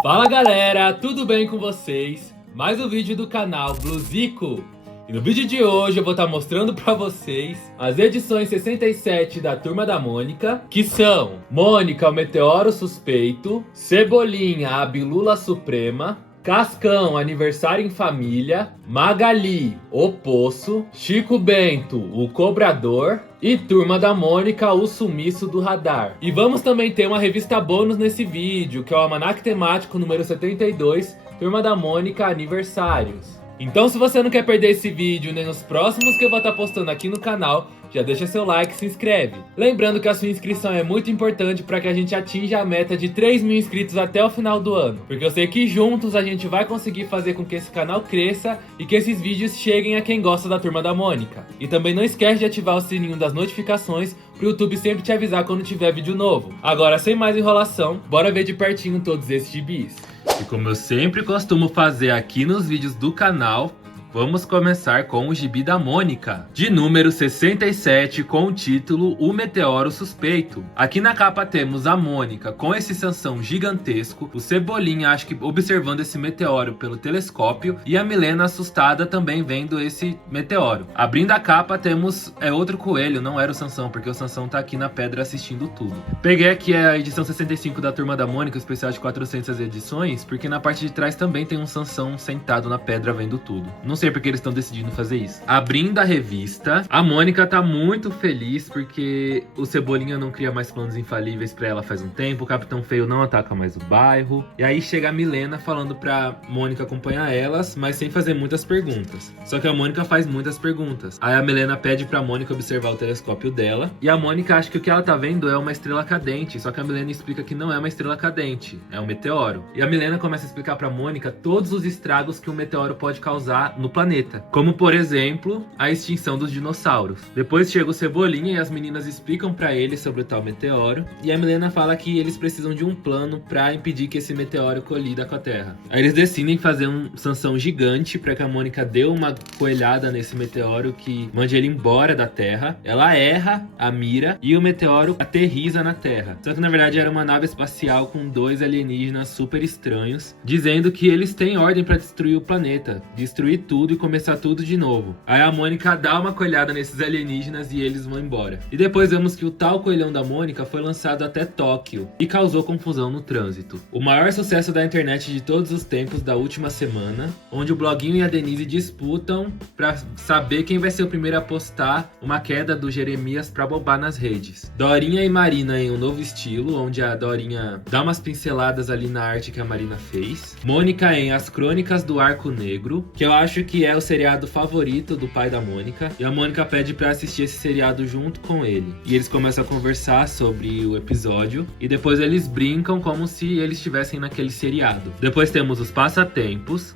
Fala galera, tudo bem com vocês? Mais um vídeo do canal Bluzico. E no vídeo de hoje eu vou estar mostrando pra vocês as edições 67 da Turma da Mônica, que são Mônica, o Meteoro Suspeito, Cebolinha, a Bilula Suprema, Cascão, Aniversário em Família, Magali, o Poço, Chico Bento, o Cobrador e Turma da Mônica, o Sumiço do Radar. E vamos também ter uma revista bônus nesse vídeo, que é o Almanac Temático número 72, Turma da Mônica Aniversários. Então se você não quer perder esse vídeo nem os próximos que eu vou estar postando aqui no canal, já deixa seu like e se inscreve. Lembrando que a sua inscrição é muito importante para que a gente atinja a meta de 3.000 inscritos até o final do ano. Porque eu sei que juntos a gente vai conseguir fazer com que esse canal cresça e que esses vídeos cheguem a quem gosta da Turma da Mônica. E também não esquece de ativar o sininho das notificações para o YouTube sempre te avisar quando tiver vídeo novo. Agora, sem mais enrolação, bora ver de pertinho todos esses gibis. E como eu sempre costumo fazer aqui nos vídeos do canal, vamos começar com o gibi da Mônica, de número 67, com o título O Meteoro Suspeito. Aqui na capa temos a Mônica com esse Sansão gigantesco, o Cebolinha acho que observando esse meteoro pelo telescópio e a Milena assustada também vendo esse meteoro. Abrindo a capa temos outro coelho, não era o Sansão, porque o Sansão tá aqui na pedra assistindo tudo. Peguei aqui a edição 65 da Turma da Mônica, especial de 400 edições, porque na parte de trás também tem um Sansão sentado na pedra vendo tudo. Não sei porque eles estão decidindo fazer isso. Abrindo a revista, a Mônica tá muito feliz porque o Cebolinha não cria mais planos infalíveis pra ela faz um tempo, o Capitão Feio não ataca mais o bairro, e aí chega a Milena falando pra Mônica acompanhar elas, mas sem fazer muitas perguntas. Só que a Mônica faz muitas perguntas. Aí a Milena pede pra Mônica observar o telescópio dela, e a Mônica acha que o que ela tá vendo é uma estrela cadente, só que a Milena explica que não é uma estrela cadente, é um meteoro. E a Milena começa a explicar pra Mônica todos os estragos que um meteoro pode causar no planeta, como por exemplo a extinção dos dinossauros. Depois chega o Cebolinha e as meninas explicam pra ele sobre o tal meteoro, e a Milena fala que eles precisam de um plano pra impedir que esse meteoro colida com a Terra. Aí eles decidem fazer um Sansão gigante pra que a Mônica dê uma coelhada nesse meteoro que mande ele embora da Terra. Ela erra a mira e o meteoro aterriza na Terra. Só que na verdade era uma nave espacial com dois alienígenas super estranhos, dizendo que eles têm ordem pra destruir o planeta, destruir tudo e começar tudo de novo. Aí a Mônica dá uma coelhada nesses alienígenas e eles vão embora. E depois vemos que o tal coelhão da Mônica foi lançado até Tóquio e causou confusão no trânsito. O maior sucesso da internet de todos os tempos da última semana, onde o Bloguinho e a Denise disputam pra saber quem vai ser o primeiro a postar uma queda do Jeremias pra bobar nas redes. Dorinha e Marina em um novo estilo, onde a Dorinha dá umas pinceladas ali na arte que a Marina fez. Mônica em As Crônicas do Arco Negro, que eu acho que é o seriado favorito do pai da Mônica, e a Mônica pede pra assistir esse seriado junto com ele. E eles começam a conversar sobre o episódio, e depois eles brincam como se eles estivessem naquele seriado. Depois temos os Passatempos,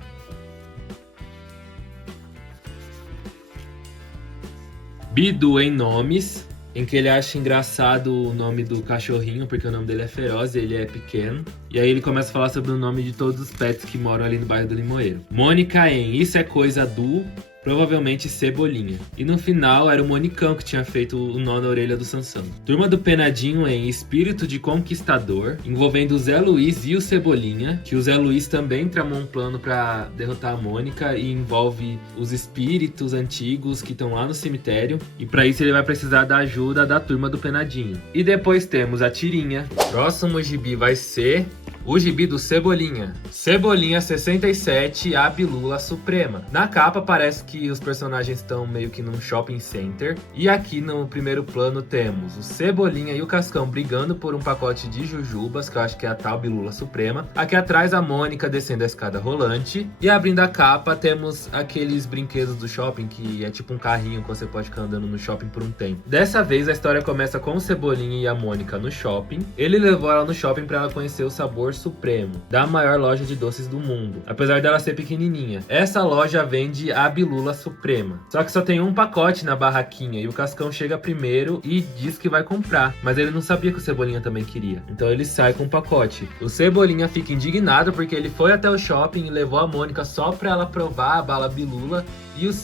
Bidu em Nomes, em que ele acha engraçado o nome do cachorrinho, porque o nome dele é Feroz e ele é pequeno. E aí ele começa a falar sobre o nome de todos os pets que moram ali no bairro do Limoeiro. Mônica em Isso é Coisa do... provavelmente Cebolinha. E no final era o Monicão que tinha feito o nó na orelha do Sansão. Turma do Penadinho em Espírito de Conquistador, envolvendo o Zé Luiz e o Cebolinha, que o Zé Luiz também tramou um plano pra derrotar a Mônica e envolve os espíritos antigos que estão lá no cemitério, e pra isso ele vai precisar da ajuda da Turma do Penadinho. E depois temos a Tirinha. Próximo gibi vai ser o gibi do Cebolinha. Cebolinha 67, a Bilula Suprema. Na capa parece que os personagens estão meio que num shopping center. E aqui no primeiro plano temos o Cebolinha e o Cascão brigando por um pacote de jujubas, que eu acho que é a tal Bilula Suprema. Aqui atrás a Mônica descendo a escada rolante. E abrindo a capa temos aqueles brinquedos do shopping, que é tipo um carrinho que você pode ficar andando no shopping por um tempo. Dessa vez a história começa com o Cebolinha e a Mônica no shopping. Ele levou ela no shopping para ela conhecer o sabor supremo da maior loja de doces do mundo, apesar dela ser pequenininha. Essa loja vende a Bilula Suprema, só que só tem um pacote na barraquinha e o Cascão chega primeiro e diz que vai comprar, mas ele não sabia que o Cebolinha também queria, então ele sai com o pacote. O Cebolinha fica indignado porque ele foi até o shopping e levou a Mônica só pra ela provar a bala Bilula,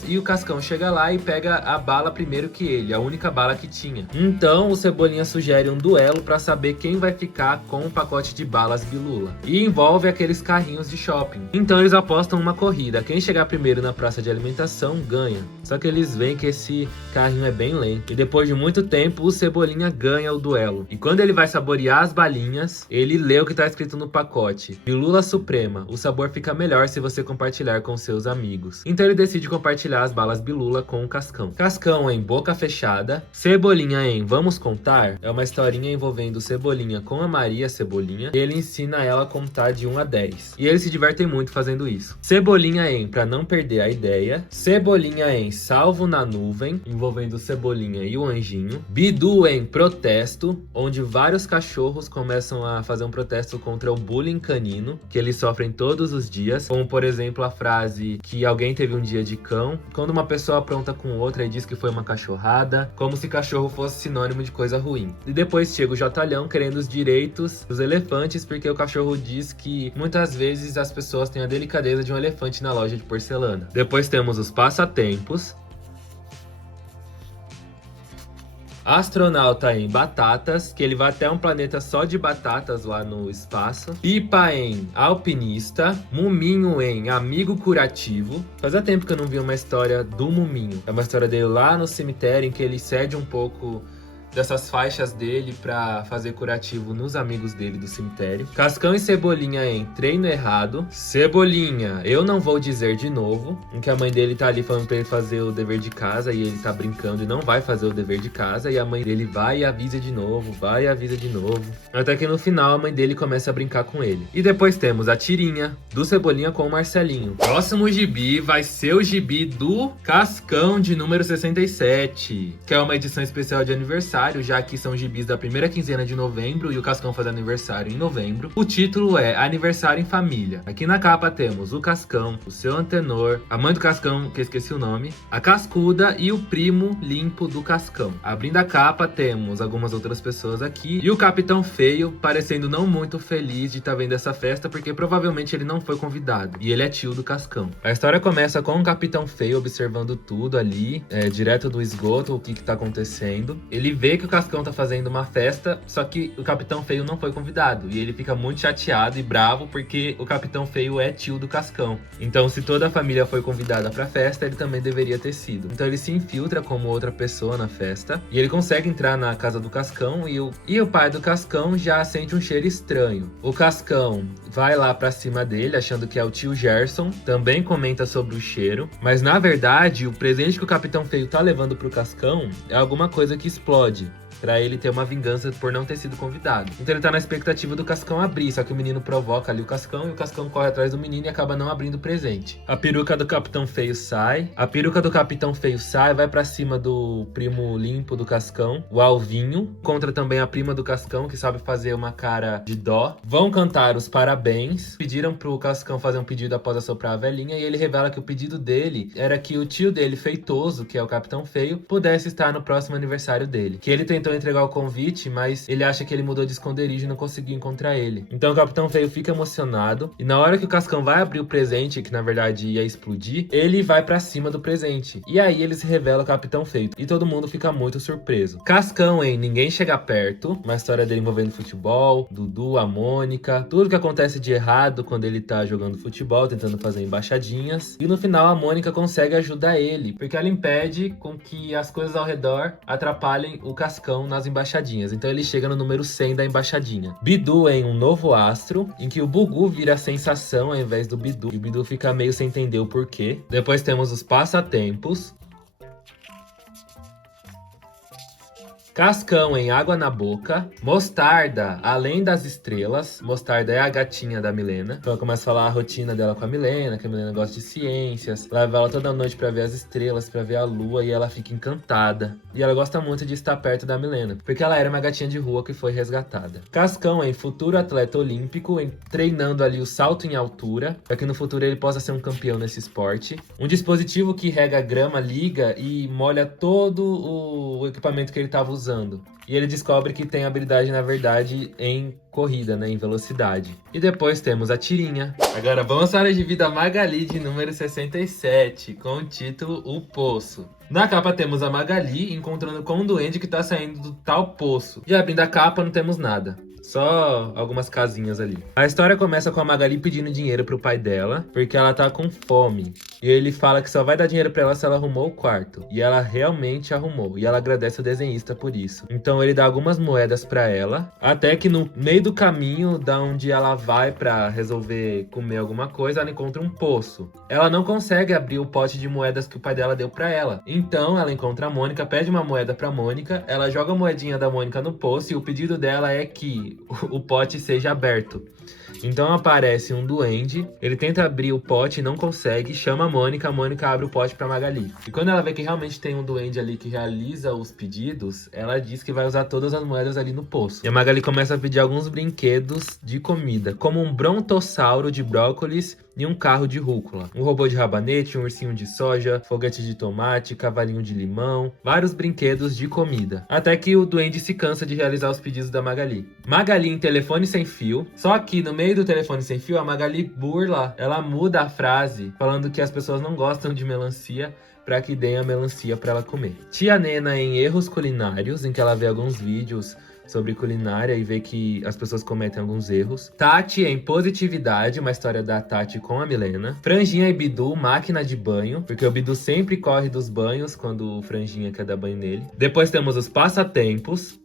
e o Cascão chega lá e pega a bala primeiro que ele, a única bala que tinha. Então o Cebolinha sugere um duelo pra saber quem vai ficar com o pacote de balas Bilula. Bilula. E envolve aqueles carrinhos de shopping. Então eles apostam uma corrida. Quem chegar primeiro na praça de alimentação ganha. Só que eles veem que esse carrinho é bem lento. E depois de muito tempo, o Cebolinha ganha o duelo. E quando ele vai saborear as balinhas, ele lê o que tá escrito no pacote: Bilula Suprema. O sabor fica melhor se você compartilhar com seus amigos. Então ele decide compartilhar as balas Bilula com o Cascão. Cascão em Boca Fechada. Cebolinha em Vamos Contar. É uma historinha envolvendo Cebolinha com a Maria Cebolinha. E ele ensina ela a contar de 1 a 10. E eles se divertem muito fazendo isso. Cebolinha em Pra Não Perder a Ideia. Cebolinha em Salvo na Nuvem, envolvendo Cebolinha e o Anjinho. Bidu em Protesto, onde vários cachorros começam a fazer um protesto contra o bullying canino, que eles sofrem todos os dias. Como, por exemplo, a frase que alguém teve um dia de cão, quando uma pessoa apronta com outra e diz que foi uma cachorrada, como se cachorro fosse sinônimo de coisa ruim. E depois chega o Jotalhão querendo os direitos dos elefantes, porque o cachorro diz que muitas vezes as pessoas têm a delicadeza de um elefante na loja de porcelana. Depois temos os Passatempos. Astronauta em Batatas, que ele vai até um planeta só de batatas lá no espaço. Pipa em Alpinista. Muminho em Amigo Curativo. Fazia tempo que eu não vi uma história do Muminho. É uma história dele lá no cemitério, em que ele cede um pouco dessas faixas dele pra fazer curativo nos amigos dele do cemitério. Cascão e Cebolinha em Treino Errado. Cebolinha, Eu Não Vou Dizer de Novo, em que a mãe dele tá ali falando pra ele fazer o dever de casa e ele tá brincando e não vai fazer o dever de casa, e a mãe dele vai e avisa de novo, vai e avisa de novo, até que no final a mãe dele começa a brincar com ele. E depois temos a tirinha do Cebolinha com o Marcelinho. Próximo gibi vai ser o gibi do Cascão de número 67, que é uma edição especial de aniversário, já que são gibis da primeira quinzena de novembro e o Cascão faz aniversário em novembro. O título é Aniversário em Família. Aqui na capa temos o Cascão, o seu Antenor, a mãe do Cascão, que eu esqueci o nome, a Cascuda e o primo limpo do Cascão. Abrindo a capa temos algumas outras pessoas aqui e o Capitão Feio parecendo não muito feliz de estar vendo essa festa, porque provavelmente ele não foi convidado e ele é tio do Cascão. A história começa com o Capitão Feio observando tudo ali, direto do esgoto, o que tá acontecendo. Ele vê que o Cascão tá fazendo uma festa, só que o Capitão Feio não foi convidado. E ele fica muito chateado e bravo porque o Capitão Feio é tio do Cascão. Então, se toda a família foi convidada pra festa, ele também deveria ter sido. Então ele se infiltra como outra pessoa na festa e ele consegue entrar na casa do Cascão e o pai do Cascão já sente um cheiro estranho. O Cascão vai lá pra cima dele, achando que é o tio Gerson, também comenta sobre o cheiro, mas na verdade o presente que o Capitão Feio tá levando pro Cascão é alguma coisa que explode, pra ele ter uma vingança por não ter sido convidado. Então ele tá na expectativa do Cascão abrir, só que o menino provoca ali o Cascão e o Cascão corre atrás do menino e acaba não abrindo o presente. A peruca do Capitão Feio sai. Vai pra cima do primo limpo do Cascão, o Alvinho. Contra também a prima do Cascão, que sabe fazer uma cara de dó. Vão cantar os parabéns. Pediram pro Cascão fazer um pedido após assoprar a velhinha e ele revela que o pedido dele era que o tio dele, Feitoso, que é o Capitão Feio, pudesse estar no próximo aniversário dele. Que ele tentou entregar o convite, mas ele acha que ele mudou de esconderijo e não conseguiu encontrar ele. Então o Capitão Feio fica emocionado e na hora que o Cascão vai abrir o presente, que na verdade ia explodir, ele vai pra cima do presente. E aí ele se revela o Capitão Feio e todo mundo fica muito surpreso. Cascão em Ninguém Chega Perto, uma história dele envolvendo futebol, Dudu, a Mônica, tudo que acontece de errado quando ele tá jogando futebol, tentando fazer embaixadinhas. E no final a Mônica consegue ajudar ele, porque ela impede com que as coisas ao redor atrapalhem o Cascão nas embaixadinhas. Então ele chega no número 100 da embaixadinha. Bidu em Um Novo Astro, em que o Bugu vira a sensação ao invés do Bidu. E o Bidu fica meio sem entender o porquê. Depois temos os Passatempos. Cascão em Água na Boca. Mostarda, Além das Estrelas. Mostarda é a gatinha da Milena. Então ela começa a falar a rotina dela com a Milena, que a Milena gosta de ciências. Leva ela toda noite pra ver as estrelas, pra ver a lua, e ela fica encantada. E ela gosta muito de estar perto da Milena, porque ela era uma gatinha de rua que foi resgatada. Cascão em Futuro Atleta Olímpico, treinando ali o salto em altura, para que no futuro ele possa ser um campeão nesse esporte. Um dispositivo que rega grama, liga e molha todo o equipamento que ele estava usando. E ele descobre que tem habilidade, na verdade, em corrida, né? Em velocidade. E depois temos a tirinha. Agora vamos para a de vida Magali de número 67, com o título O Poço. Na capa temos a Magali encontrando com um duende que tá saindo do tal poço. E abrindo a capa não temos nada. Só algumas casinhas ali. A história começa com a Magali pedindo dinheiro pro pai dela, porque ela tá com fome. E ele fala que só vai dar dinheiro pra ela se ela arrumou o quarto. E ela realmente arrumou. E ela agradece o desenhista por isso. Então ele dá algumas moedas pra ela. Até que no meio do caminho, da onde ela vai pra resolver comer alguma coisa, ela encontra um poço. Ela não consegue abrir o pote de moedas que o pai dela deu pra ela. Então ela encontra a Mônica, pede uma moeda pra Mônica. Ela joga a moedinha da Mônica no poço. E o pedido dela é que o pote seja aberto. Então aparece um duende, ele tenta abrir o pote e não consegue, chama a Mônica abre o pote pra Magali. E quando ela vê que realmente tem um duende ali que realiza os pedidos, ela diz que vai usar todas as moedas ali no poço. E a Magali começa a pedir alguns brinquedos de comida, como um brontossauro de brócolis e um carro de rúcula, um robô de rabanete, um ursinho de soja, foguete de tomate, cavalinho de limão, vários brinquedos de comida. Até que o duende se cansa de realizar os pedidos da Magali. Magali em telefone sem fio, só que no meio do telefone sem fio, a Magali burla. Ela muda a frase, falando que as pessoas não gostam de melancia, para que deem a melancia para ela comer. Tia Nena em erros culinários, em que ela vê alguns vídeos sobre culinária e vê que as pessoas cometem alguns erros. Tati em positividade, uma história da Tati com a Milena. Franjinha e Bidu, máquina de banho, porque o Bidu sempre corre dos banhos quando o Franjinha quer dar banho nele. Depois temos os passatempos.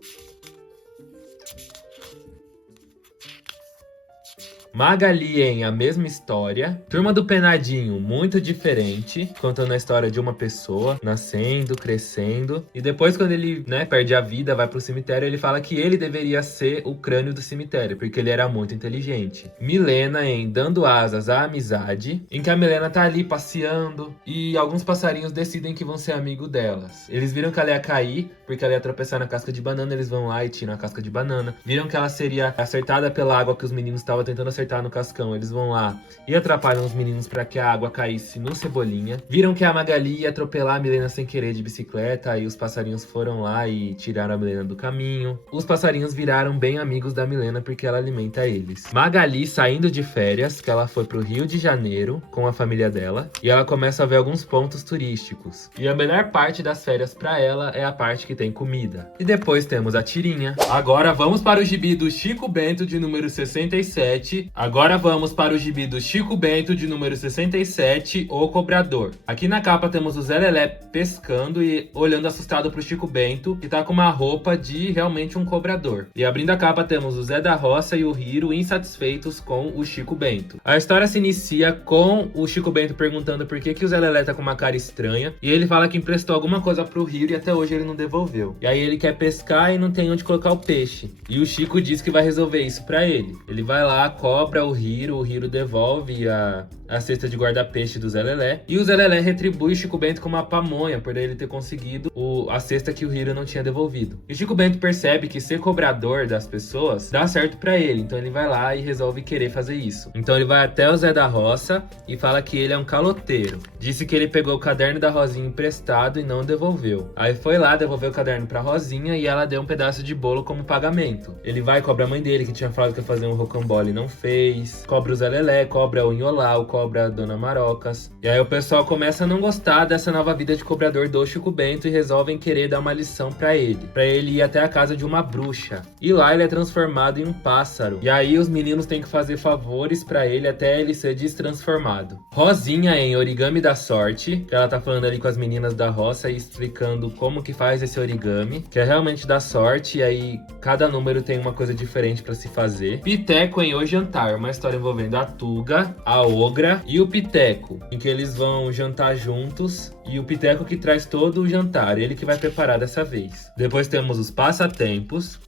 Magali em A Mesma História. Turma do Penadinho, muito diferente, contando a história de uma pessoa nascendo, crescendo. E depois, quando ele, perde a vida, vai pro cemitério, ele fala que ele deveria ser o crânio do cemitério, porque ele era muito inteligente. Milena em Dando Asas à Amizade, em que a Milena tá ali passeando e alguns passarinhos decidem que vão ser amigo delas. Eles viram que ela ia cair, porque ela ia tropeçar na casca de banana, eles vão lá e tiram a casca de banana. Viram que ela seria acertada pela água que os meninos estavam tentando acertar no cascão, eles vão lá e atrapalham os meninos para que a água caísse no Cebolinha. Viram que a Magali ia atropelar a Milena sem querer de bicicleta e os passarinhos foram lá e tiraram a Milena do caminho. Os passarinhos viraram bem amigos da Milena porque ela alimenta eles. Magali saindo de férias, que ela foi pro Rio de Janeiro com a família dela, e ela começa a ver alguns pontos turísticos. E a melhor parte das férias para ela é a parte que tem comida. E depois temos a tirinha. Agora vamos para o gibi do Chico Bento de número 67. Agora vamos para o gibi do Chico Bento de número 67, O Cobrador. Aqui na capa temos o Zé Lelé pescando e olhando assustado pro Chico Bento, que tá com uma roupa de realmente um cobrador. E abrindo a capa temos o Zé da Roça e o Hiro insatisfeitos com o Chico Bento. A história se inicia com o Chico Bento perguntando por que o Zé Lelé tá com uma cara estranha, e ele fala que emprestou alguma coisa pro Hiro e até hoje ele não devolveu. E aí ele quer pescar e não tem onde colocar o peixe. E o Chico diz que vai resolver isso pra ele. Ele vai lá, cobra o Hiro devolve a cesta de guarda-peixe do Zé Lelé. E o Zé Lelé retribui o Chico Bento com uma pamonha por ele ter conseguido a cesta que o Hiro não tinha devolvido. E o Chico Bento percebe que ser cobrador das pessoas dá certo pra ele, então ele vai lá e resolve querer fazer isso. Então ele vai até o Zé da Roça e fala que ele é um caloteiro. Disse que ele pegou o caderno da Rosinha emprestado e não devolveu. Aí foi lá, devolveu o caderno pra Rosinha e ela deu um pedaço de bolo como pagamento. Ele vai e cobra a mãe dele, que tinha falado que ia fazer um rocambole e não fez. Cobra o Zé Lelé, cobra o Inholau, cobra a Dona Marocas. E aí o pessoal começa a não gostar dessa nova vida de cobrador do Chico Bento e resolvem querer dar uma lição pra ele ir até a casa de uma bruxa. E lá ele é transformado em um pássaro. E aí os meninos têm que fazer favores pra ele até ele ser destransformado. Rosinha em Origami da Sorte, que ela tá falando ali com as meninas da roça e explicando como que faz esse origami, que é realmente da sorte, e aí cada número tem uma coisa diferente pra se fazer. Piteco em O Jantar, uma história envolvendo a Tuga, a Ogra e o Piteco, em que eles vão jantar juntos, e o Piteco que traz todo o jantar, ele que vai preparar dessa vez. Depois temos os passatempos.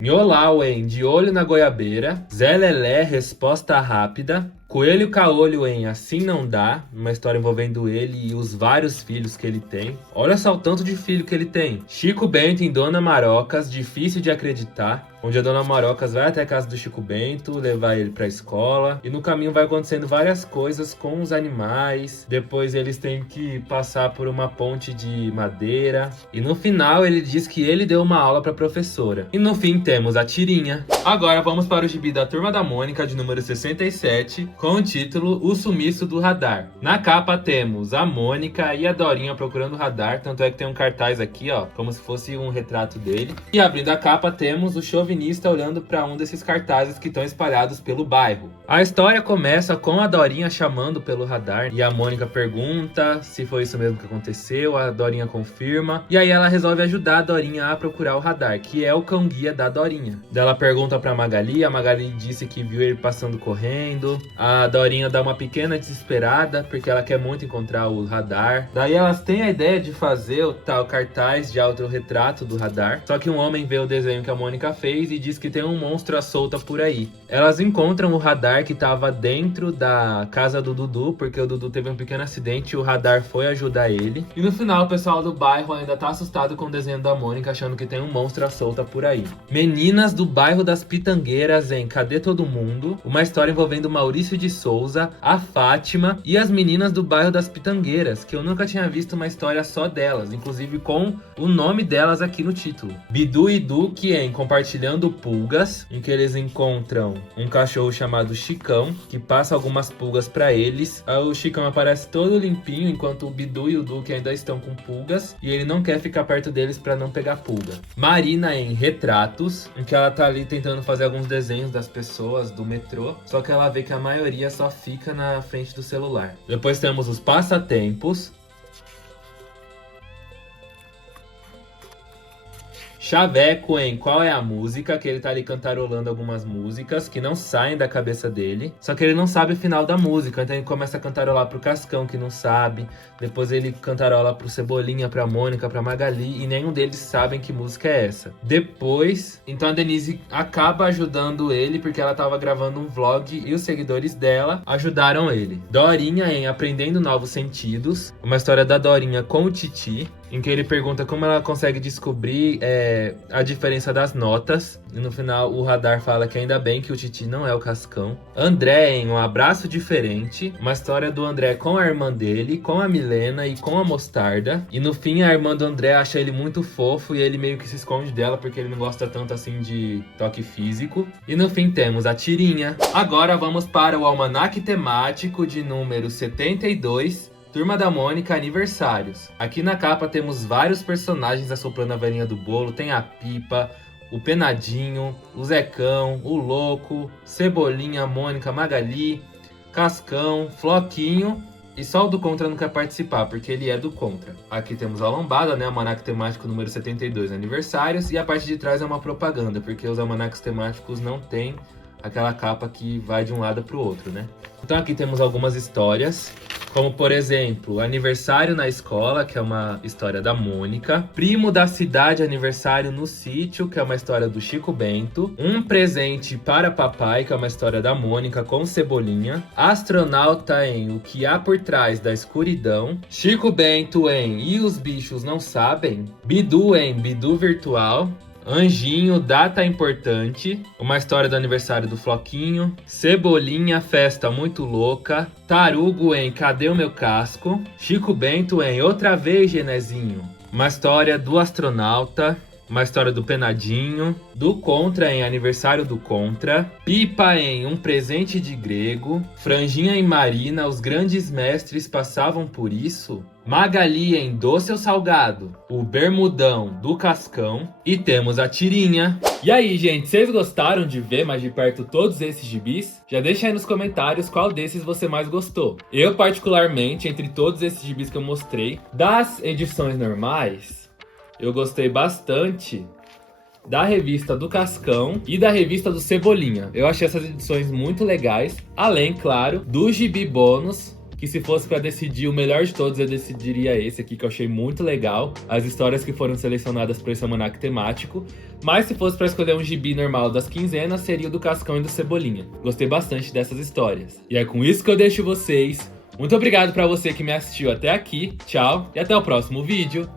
Nholau em De Olho na Goiabeira. Zé Lelé, Resposta Rápida. Coelho Caolho em Assim Não Dá, uma história envolvendo ele e os vários filhos que ele tem. Olha só o tanto de filho que ele tem. Chico Bento em Dona Marocas, Difícil de Acreditar, onde a Dona Marocas vai até a casa do Chico Bento, levar ele pra escola, e no caminho vai acontecendo várias coisas com os animais. Depois eles têm que passar por uma ponte de madeira, e no final ele diz que ele deu uma aula pra professora. E no fim temos a tirinha. Agora vamos para o gibi da Turma da Mônica de número 67, com o título O Sumiço do Radar. Na capa temos a Mônica e a Dorinha procurando o radar, tanto é que tem um cartaz aqui, ó, como se fosse um retrato dele. E abrindo a capa temos o chauvinista olhando para um desses cartazes que estão espalhados pelo bairro. A história começa com a Dorinha chamando pelo radar e a Mônica pergunta se foi isso mesmo que aconteceu, a Dorinha confirma e aí ela resolve ajudar a Dorinha a procurar o radar, que é o cão-guia da Dorinha. Ela pergunta pra Magali, a Magali disse que viu ele passando correndo. A Dorinha dá uma pequena desesperada, porque ela quer muito encontrar o radar. Daí elas têm a ideia de fazer o tal cartaz de autorretrato do radar. Só que um homem vê o desenho que a Mônica fez e diz que tem um monstro à solta por aí. Elas encontram o radar que estava dentro da casa do Dudu, porque o Dudu teve um pequeno acidente e o radar foi ajudar ele. E no final o pessoal do bairro ainda tá assustado com o desenho da Mônica, achando que tem um monstro à solta por aí. Meninas do bairro das Pitangueiras em Cadê Todo Mundo? Uma história envolvendo Maurício de Souza, a Fátima e as meninas do bairro das Pitangueiras, que eu nunca tinha visto uma história só delas, inclusive com o nome delas aqui no título. Bidu e Duque em Compartilhando Pulgas, em que eles encontram um cachorro chamado Chicão, que passa algumas pulgas pra eles. O Chicão aparece todo limpinho, enquanto o Bidu e o Duque ainda estão com pulgas, e ele não quer ficar perto deles pra não pegar pulga. Marina em Retratos, em que ela tá ali tentando fazer alguns desenhos das pessoas do metrô, só que ela vê que a maioria só fica na frente do celular. Depois temos os Passatempos. Chaveco em Qual é a Música, que ele tá ali cantarolando algumas músicas que não saem da cabeça dele, só que ele não sabe o final da música, então ele começa a cantarolar pro Cascão, que não sabe, depois ele cantarola pro Cebolinha, pra Mônica, pra Magali, e nenhum deles sabem que música é essa. Depois, então a Denise acaba ajudando ele, porque ela tava gravando um vlog e os seguidores dela ajudaram ele. Dorinha em Aprendendo Novos Sentidos, uma história da Dorinha com o Titi, em que ele pergunta como ela consegue descobrir a diferença das notas. E no final o radar fala que ainda bem que o Titi não é o Cascão. André em Um Abraço Diferente, uma história do André com a irmã dele, com a Milena e com a Mostarda. E no fim a irmã do André acha ele muito fofo e ele meio que se esconde dela porque ele não gosta tanto assim de toque físico. E no fim temos a Tirinha. Agora vamos para o almanaque temático de número 72, Turma da Mônica Aniversários. Aqui na capa temos vários personagens assoprando a velhinha do bolo. Tem a Pipa, o Penadinho, o Zecão, o Louco, Cebolinha, Mônica, Magali, Cascão, Floquinho. E só o do Contra não quer participar, porque ele é do Contra. Aqui temos a lombada, né? Almanaque temático número 72, Aniversários. E a parte de trás é uma propaganda, porque os almanaques temáticos não tem aquela capa que vai de um lado para o outro, né? Então aqui temos algumas histórias, como por exemplo, Aniversário na Escola, que é uma história da Mônica. Primo da Cidade, Aniversário no Sítio, que é uma história do Chico Bento. Um Presente para Papai, que é uma história da Mônica com Cebolinha. Astronauta em O que há por trás da escuridão. Chico Bento em E os bichos não sabem. Bidu em Bidu Virtual. Anjinho, Data Importante, uma história do aniversário do Floquinho. Cebolinha, Festa Muito Louca. Tarugo em Cadê o Meu Casco? Chico Bento em Outra Vez, Genezinho, uma história do astronauta. Uma história do Penadinho. Do Contra em Aniversário do Contra. Pipa em Um Presente de Grego. Franjinha em Marina, Os Grandes Mestres Passavam por Isso. Magali em Doce ou Salgado, o Bermudão do Cascão. E temos a Tirinha. E aí, gente, vocês gostaram de ver mais de perto todos esses gibis? Já deixa aí nos comentários qual desses você mais gostou. Eu, particularmente, entre todos esses gibis que eu mostrei, das edições normais, eu gostei bastante da revista do Cascão e da revista do Cebolinha. Eu achei essas edições muito legais, além, claro, do gibi bônus, que se fosse pra decidir o melhor de todos, eu decidiria esse aqui, que eu achei muito legal. As histórias que foram selecionadas para esse almanaque temático. Mas se fosse pra escolher um gibi normal das quinzenas, seria o do Cascão e do Cebolinha. Gostei bastante dessas histórias. E é com isso que eu deixo vocês. Muito obrigado pra você que me assistiu até aqui. Tchau e até o próximo vídeo.